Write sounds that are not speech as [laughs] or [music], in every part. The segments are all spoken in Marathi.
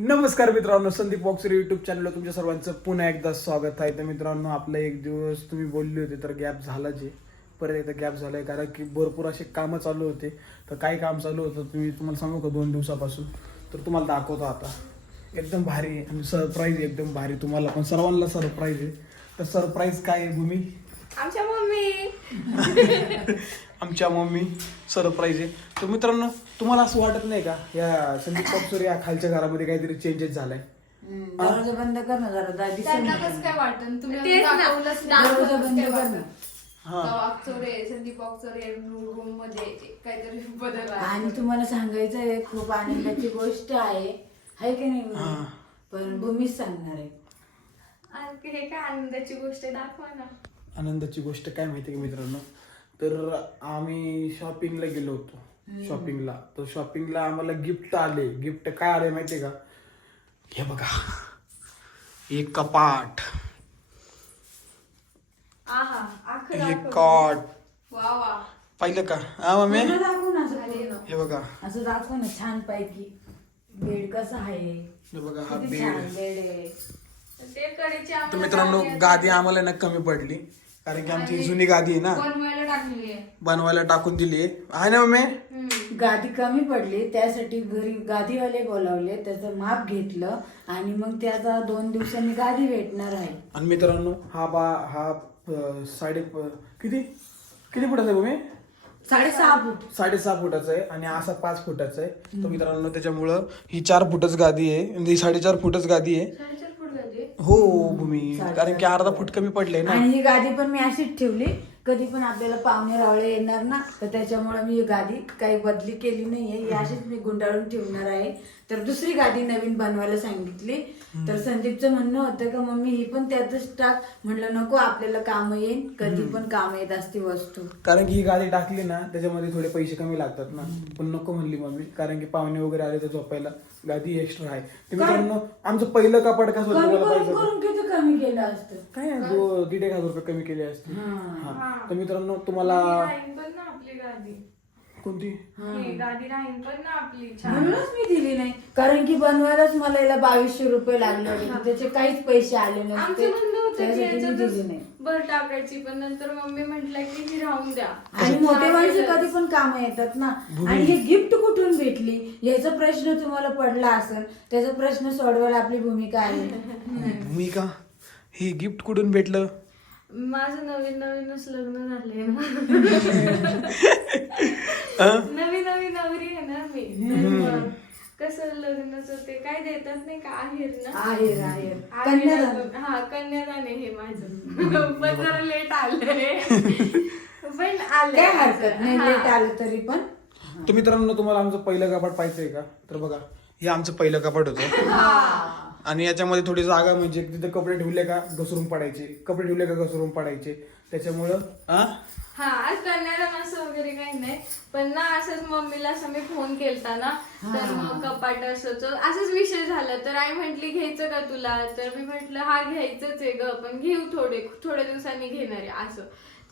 नमस्कार मित्रांनो संदीप बॉक्सर युट्यूब चॅनलला तुमच्या सर्वांचं पुन्हा एकदा स्वागत आहे. तर मित्रांनो आपला एक दिवस तुम्ही बोलले होते तर गॅप झाला जे. परत एकदा गॅप झालाय कारण की भरपूर असे कामं चालू होते. तर काय काम चालू होतं तुम्ही तुम्हाला सांगू का दोन दिवसापासून? तर तुम्हाला दाखवतो आता. एकदम भारी आहे आणि सरप्राईज एकदम भारी. तुम्हाला पण सर्वांना सरप्राईज आहे. तर सरप्राईज काय आहे भूमी? आमच्या मम्मी. [laughs] आमच्या मम्मी सरप्राईज आहे तर मित्रांनो तुम्हाला असं वाटत नाही का या संदीप बॉक्सर या खालच्या घरामध्ये काहीतरी चेंजेस झालाय दरवाजा बंद कर ना जरा दादी त्यांना कसं काय वाटत तुम्ही तेच ना. दाखवलंच दरवाजा दाखवलंच बंद काय कर ना. वाटत. हा. तेव्हा अक्सोरे संदीप अक्सोरे रूममध्ये काहीतरी बदल आहे. आणि तुम्हाला सांगायचं आहे खूप आनंदाची गोष्ट आहे हाय की नाही हा. पण भूमीच सांगणार आहे आणखी हे काय आनंदाची गोष्ट आहे दाखवा ना आनंदाची गोष्ट काय माहिती का मित्रांनो तर आम्ही शॉपिंगला गेलो होतो. शॉपिंगला तर शॉपिंगला आम्हाला गिफ्ट आले. गिफ्ट काय आले माहितीये का? हे बघा. एक कपाट. हे दाखव. कॉट वा वा. पाहिलं का? हा मम्मी. हे बघा. असं दाखव ना छान पैकी बेड कसा आहे? हे बघा हा बेड तर मित्रांनो गादी गादी आम्हाला ना कमी पडली. कारण की आमची जुनी गादी आहे ना. बनवायला टाकलेली आहे. बनवायला टाकून दिली आहे. ना मम्मी? हम्म. गादी कमी पडली त्यासाठी घरी गादीवाले बोलावले त्याचं माप घेतलं आणि मग त्याचा दोन दिवसांनी गादी भेटणार आहे. आणि मित्रांनो हा बा हा अं, साडे प- किती? किती फुटाचा आहे भूमी साडेसहा फूट. साडेसहा फुटाचा आहे आणि असा पाच फुटाचा आहे. तर मित्रांनो त्याच्यामुळं ही चार फुटच गादी आहे. आणि ही साडेचार फुटच गादी आहे. हो भूमी. कारण की अर्धा फूट कमी पडले ना. आणि ही गादी पण मी अशीच ठेवली. कधी पण आपल्याला पाहुणे रावळे येणार ना तर त्याच्यामुळे मी ही गादी काही बदली केली नाहीये. ही अशीच मी गुंडाळून ठेवणार आहे. तर दुसरी गादी नवीन बनवायला सांगितली. तर संदीपचं म्हणणं होतं का मम्मी ही पण त्यातच टाक. म्हणलं नको आपल्याला काम येईल कधी पण काम येत असते वस्तू. कारण की ही गादी टाकली ना त्याच्यामध्ये थोडे पैसे कमी लागतात ना. पण नको म्हणली मम्मी कारण की पाहुणे वगैरे आले तर झोपायला गादी एक्स्ट्रा आहे. मित्रांनो आमचं पहिलं कपाट कसं होतं कमी तुम्हाला करून पाहिजे करून किती कमी केलं असतं? काय आहे, दो- दीड एक हजार रुपये कमी केले असते हा. तर मित्रांनो तुम्हाला राहीन पण ना आपली गादी कोणती? ही. गादी राहीन पण ना आपली छान. म्हणूनच मी दिली नाही. कारण की बनवायलाच मला याला बावीसशे रुपये लागले होते. तर त्याचे काहीच पैसे आले नसते. आमचं म्हणणं होतं की त्यासाठी मी दिली याच्यातच नाही. भर टाकायची पण नंतर मम्मी म्हटलं की ही राहून द्या. आणि मोठे माणसं कधी पण काम येतात ना. आणि हे गिफ्ट कुठून भेटली? याचा प्रश्न तुम्हाला पडला असेल त्याचा प्रश्न सोडवायला आपली भूमिका आहे. [laughs] भूमिका? ही गिफ्ट कुठून भेटलं? माझं नवीन नवीनच लग्न झालंय. ना [laughs] [laughs] नवीन नवीन नवरी आहे ना मी. तर मग कसं लग्नाचं ते काय देतात नाही का? आहेर ना? आहेर आहेर. कन्यादान. हा कन्यादान आहे हे माझं. पण जरा लेट आलंय. [laughs] पण आलंय काय हरकत नाही हा. लेट आलं तरी पण. तर मित्रांनो तुम्हाला आमचं पहिलं कपाट पाहिजे का? तर बघा हे आमचं पहिलं कपाट होतं. आणि याच्यामध्ये थोडी जागा म्हणजे तिथे कपडे ठेवले का घसरून पडायचे? कपडे ठेवले का घसरून पडायचे? त्याच्यामुळं आ? हा आज कन्यादान असं वगैरे काही नाही. पण ना असंच मम्मीला असं मी फोन केलता ना तर मग कपाट असंच असंच विषय झाला. तर आई म्हंटली घ्यायचं का तुला? तर मी म्हंटल हा घ्यायचंच आहे ग पण घेऊ थोडे थोड्या दिवसांनी घेणार आहे असं.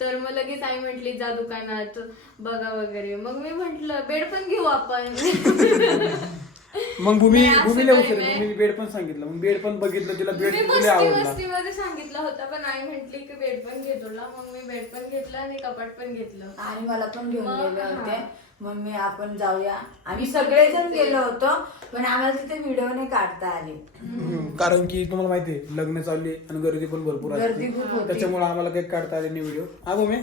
तर मग लगेच आई म्हंटली जा दुकानात बघा वगैरे. मग मी म्हंटल बेड पण घेऊ आपण. [laughs] मग भूमी नाही, असं भूमीला काही उशीर नाही. भूमी बेड पण सांगितलं. मग बेड पण बघितलं तिला बेड मी तुला मस्ती आवडला. सांगितलं होतं पण आई म्हंटली की बेड पण घे तुला. मग मी बेड पण घेतलं आणि कपाट पण घेतलं. आणि मला पण घेऊन मग, गेले होते. हा. मम्मी आपण जाऊया. आम्ही सगळेजण गेलो होतो पण आम्हाला तिथे व्हिडिओ नाही काढता आले. हम्म, कारण की तुम्हाला माहिती आहे लग्न चालली आणि गर्दी पण भरपूर गर्दी असते खूप होती. त्याच्यामुळे आम्हाला काही काढता आले नाही व्हिडिओ हा भूमी?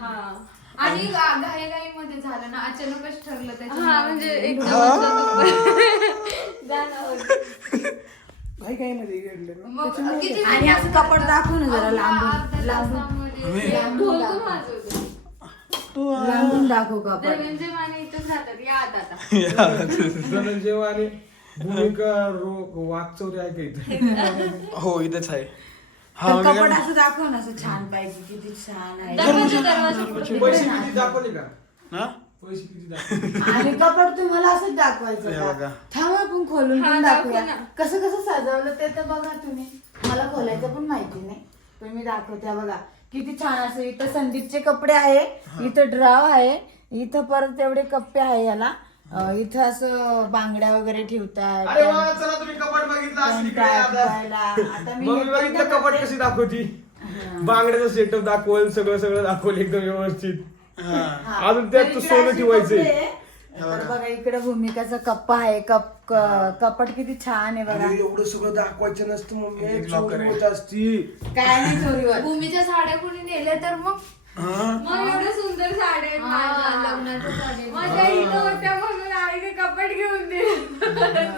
हा. आणि घाई घाई मध्ये झालं ना अचानकच ठरलं हा त्याच्यामुळे म्हणजे एकदम असं गाणं [laughs] होतं. काही काही मध्ये घडले ना. मग किती आणि असं कपड दाखव ना जरा लांबून ढोल दाखव. पण वाजवतो. तू आ- लांबून दाखव कपड. धनंजय माने इथंच राहतात या आता. आता धनंजय आणि भूमिका रो- वाकचौरे आहे का इथे? हो इथेच आहे. हा तर कपड असं दाखव ना असं छान पाहिजे किती छान आहे. दरवाजा दरवाजा पैसे किती दाखवले का? हा? पैसे किती दाखवले? आणि कपड तुम्हाला असंच दाखवायचं हे का. थांबा आपण खोलून हा, पण दाखव. ना. कसं कसं सजवलं ते तर बघा तुम्ही. मला खोलायचं पण माहिती नाही. पण मी दाखवते हा बघा. किती छान असं इथं संदीपचे कपडे आहे इथं ड्राव आहे इथं परत एवढे कप्पे आहे याला. अं, इथं असं बांगड्या वगैरे ठेवतात अरे वा चला तुम्ही कपाट बघितलं असेल इकडे पेंटा आता. ठेवायला. आता मी मग मी बघितलं पेंटा कपाट करते. कशी दाखवती बांगड्याचं सेटअप दाखवल सगळं सगळं दाखवल एकदम व्यवस्थित हा. अजून त्यात तू सोनं ठेवायचंय. कपडे आहे. तर बघा इकडे भूमिकाचा कप्पा आहे कप क- कपाट किती छान आहे बघा एवढं सगळं दाखवायचं नसतं मम्मी एक चोरी. होत असती काय नाही चोरीवर भूमीच्या साड्या कोणी नेल्या तर मग मग एवढं सुंदर साड्या आहेत हा, माझ्या. लग्नाच्या साड्या. माझ्या इथं होत्या म्हणून आईने कपाट घेऊन दिले.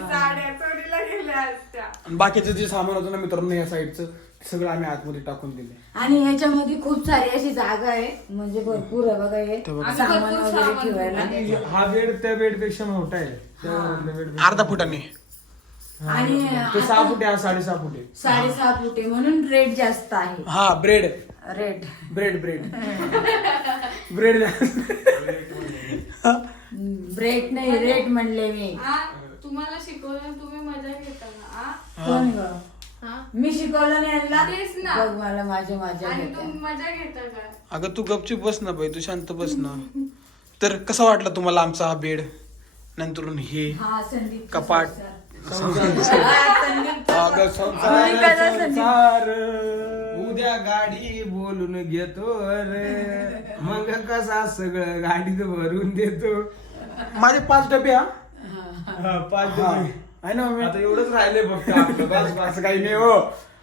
साड्या चोरीला गेल्या असत्या. आणि बाकीचं जे सामान होतं ना मित्रांनो या साईडचं सगळं आम्ही आतमध्ये टाकून दिले. आणि ह्याच्यामध्ये खूप सारी अशी जागा आहे. म्हणजे भरपूर आहे बघा हे. सामान भरपूर वगैरे सामान ठेवायला. हा बेड त्या बेडपेक्षा मोठा आहे. त्या अर्धा फुटाने आणि ते सहा फुटे हा साडेसहा फुटे साडेसहा फुटे म्हणून रेट जास्त आहे. हा bread rate bread bread bread bread नाही रेट म्हणले मी आ, तुम्हाला शिकवलं तुम्ही मजा घेता ना आ? कोण ग हा? मी शिकवलं नाही यांना तेच ना. बघ मला माझ्या माझ्या आणि घेत्या. तुम्ही मजा घेता का अगं तू गपचूप बस ना बाई तू शांत बस ना तर कसा वाटला तुम्हाला आमचा हा बेड नंतर हे हा संदीप कपाट. अगं संसार संदीप. संसार उद्या गाडी बोलून घेतो रे. मग कसा सगळं गाडीत भरून देतो. माझे पाच डबे हा? हा, पाच डबे. आहे ना मम्मी? आता एवढंच राहिले फक्त आपलं. बस असं काही नाही हो.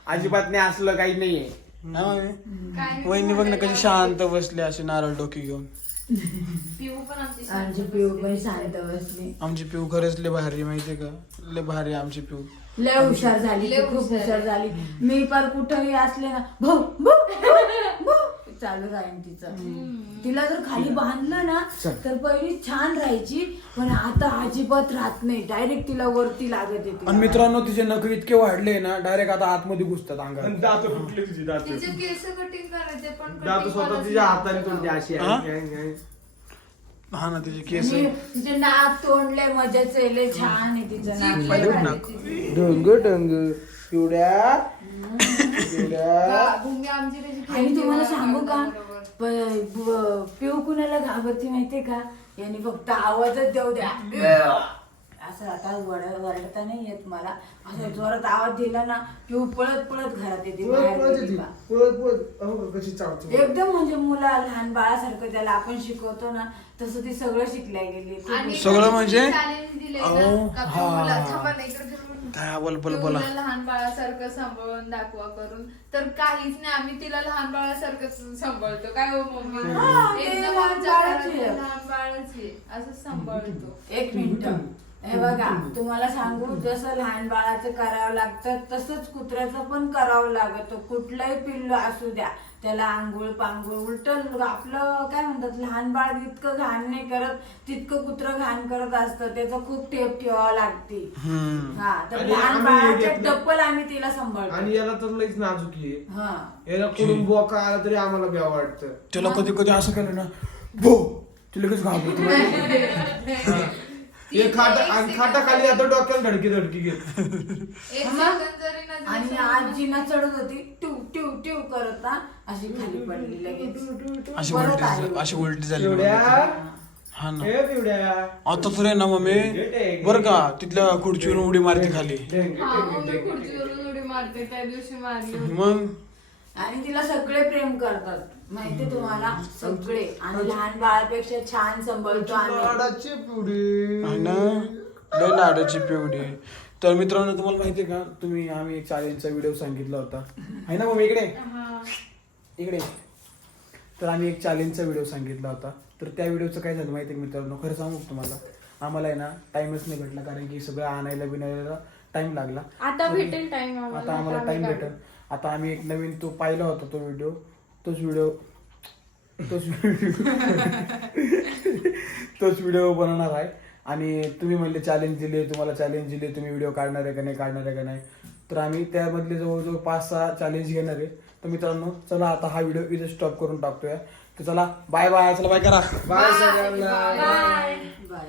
अजिबात नाही असलं काही नाहीये. हा मम्मी? काय नाही, वहिनी बघ ना कशी शांत बसली अशी नारळ डोकी घेऊन. पिऊ पण आमची आमची पिऊ पण शांत बसली. आमची पिऊ खरंच लय भारी माहितीये का? लय भारी आमची पिऊ. लय हुशार झाली लय खूप हुशार झाली. मी पर कुठंही असले ना भाऊ, भाऊ. चालू राहील तिचं तिला जर खाली बांधलं ना तर पहिली छान राहायची पण आता अजिबात राहत नाही डायरेक्ट तिला वरती लागत येते आणि मित्रांनो तिचे नख इतके वाढले ना डायरेक्ट आता आतमध्ये घुसतात अंगात दात फुटले तुझी दात तिचे केस कटिंग करायचे पण दात cutting स्वतः करायचे तिच्या. हाताने तोडते अशी हा? आहे. हा ना तिचे केस तिचे नाक तोंडले मजाच आहे, लय छान आहे तिचं नाक जीभ. लय. भारी तिची. डंग डंग पिवड्या का- भूमी आमची त्याची आणि तुम्हाला सांगू का बरोबर. प- ब- पिऊ कुणाला घाबरती माहितीये का यांनी फक्त आवाजच देऊ द्या असं आता वड वरडता नाही येत मला असं जोरात आवाज दिला ना पिऊ पळत पळत घरात येते बाहेर गेली. का. एकदम म्हणजे मुला लहान बाळासारखं त्याला आपण शिकवतो ना तसं ती सगळं शिकल्या गेली सगळं म्हणजे? अहो, हा. हा, बोल, बोल, बोला. लहान बाळासारखं सांभाळून दाखवा करून. तर काहीच नाही आम्ही तिला लहान बाळासारखं सांभाळतो. काय हो मम्मी? हा, ते एकदम लहान आमच्या बाळाची घरात आहे. लहान बाळच आहे. असं सांभाळतो. एक मिनिट. हे बघा तुम्हाला सांगू जसं लहान बाळाचं करावं लागतं तसंच कुत्र्याचं पण करावं लागतं. कुठलंही पिल्लू असू द्या. त्याला आंघोळ पांघोळ उलट आपलं काय म्हणतात लहान बाळ जितकं घाण नाही करत तितकं कुत्रं घाण करत असतं त्याचं खूप टेप ठेवावं लागते. हम्म. हा तर आणि लहान आम्ही बाळाच्या. डब्बल आम्ही तिला सांभाळतो. आणि याला तर लईच नाजूक आहे. हा. याला कोणून बोका आला तरी आम्हाला ब्या वाटतं त्याला कधी कधी असं केलं ना भो ती लगेच घाबरते. हे. खाटा आणि खाटा खाली आता डोक्याला धडकी धडकी घेत. एक मग? सेकंद जरी नजरेसमोर आणि आज जिना चढत होती ट्यू ट्यू करत ना अशी खाली पडली लगेच. अशी परत उलटी. अशी उलटी झाली पिवड्या मम्मी. हा ना. ए पिवड्या. आता तर आहे ना मम्मी. बर का तिथल्या खुर्चीवर उडी मारते खाली. हा मम्मी. खुर्चीवरून उडी मारते त्या दिवशी मारली होती. मग? आणि तिला सगळे प्रेम करतात. माहिती तुम्हाला? सगळे. आणि लहान बाळापेक्षा छान सांभाळतो आम्ही. लाडाची पिवडी. आहे ना? लय लाडाची पिवडी. तर मित्रांनो तुम्हाला माहिती आहे का? तुम्ही आम्ही एक चॅलेंजचा व्हिडिओ सांगितला होता. आहे ना मग इकडे. इकडे. तर आम्ही एक चॅलेंजचा व्हिडिओ सांगितला होता. तर त्या व्हिडिओचं काय झालं माहिती आहे मित्रांनो? खरं सांगू का तुम्हाला? आम्हाला आहे ना टाइमच नाही भेटला कारण की सगळं आणायला बिनायला टाइम लागला. आता भेटेल टाइम आता आम्हाला टाइम भेटेल. आता आम्ही एक नवीन तो पाहिला होता तो व्हिडिओ. तोच व्हिडिओ तोच व्हिडिओ [laughs] तोच व्हिडिओ बनवणार आहे. आणि तुम्ही म्हणले चॅलेंज दिले तुम्हाला चॅलेंज दिले तुम्ही व्हिडिओ काढणार आहे का नाही काढणार आहे का नाही? तर आम्ही त्यामधले जवळजवळ पाच सहा चॅलेंज घेणार आहे. तर मित्रांनो चला आता हा व्हिडिओ इथे स्टॉप करून टाकतोय. तर चला बाय बाय चला बाय करा. बाय सगळ्यांना. Bye.